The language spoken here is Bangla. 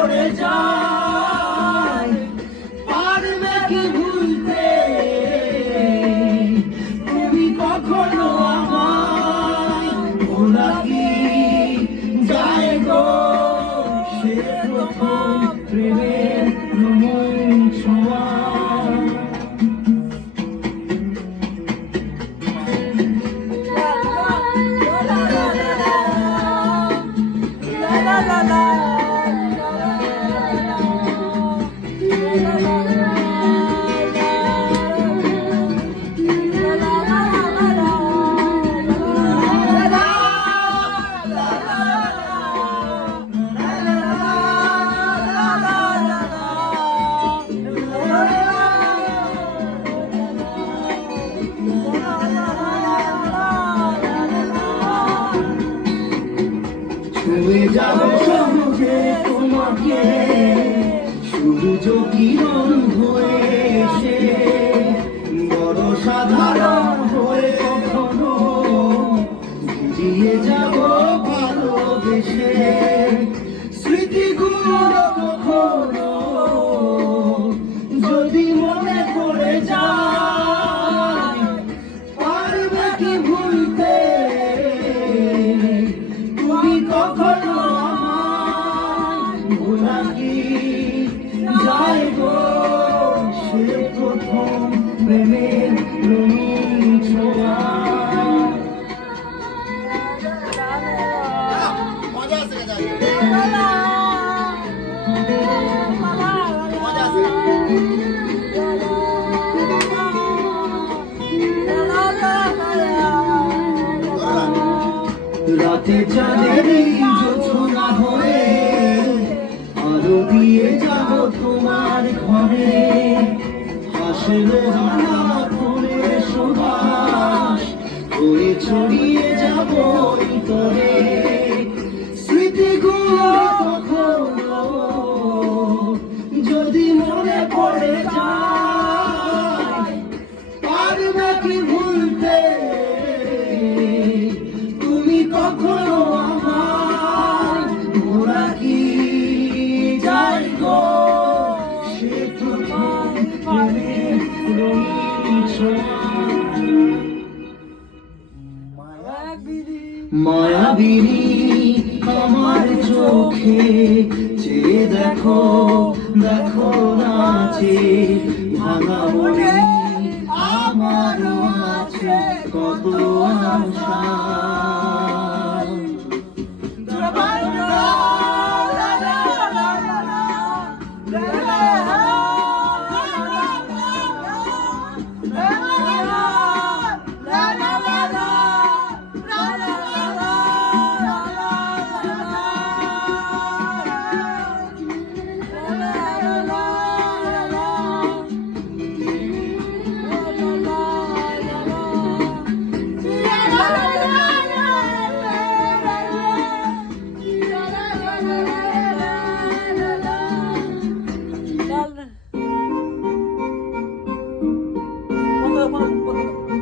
পড়ে যায় পারবে কি ভুলতে তুমি কখনো আমায় ভোলা কি যায় গো সে প্রথম প্রেমের ছোঁয়া ছুঁয়ে যাবো সমুদ্রে তোমাকে সূর্য কিরণ হয়ে এসে বড় সাধারণ হয়ে কখনো ভিজিয়ে যাবো ভালোবেসে স্মৃতিগুলো কখনো যদি মনে পড়ে যায় পারবে কি ভুলতে তুমি কখনো আমায় ভোলা কি যায় গো সে প্রথম প্রেমের রঙিন ছোঁয়া রাতে চাঁদেরই জোছনা হয়ে আলো দিয়ে যাব তোমার ঘরে আসলে জানা ফুলের সুবাস হয়ে ছড়িয়ে যাব ভিতরে স্মৃতিগুলো কখনো যদি মনে পড়ে যায় পারবে কি ভুলতে তুমি কখনো আমায় ভোলা কি যায় গো সে প্রথম প্রেমের রঙিন ছোঁয়া মায়াবিনী আমার চোখে চেয়ে দেখো দেখো নাচে ভাঙা মনে আমারও আছে কত আশা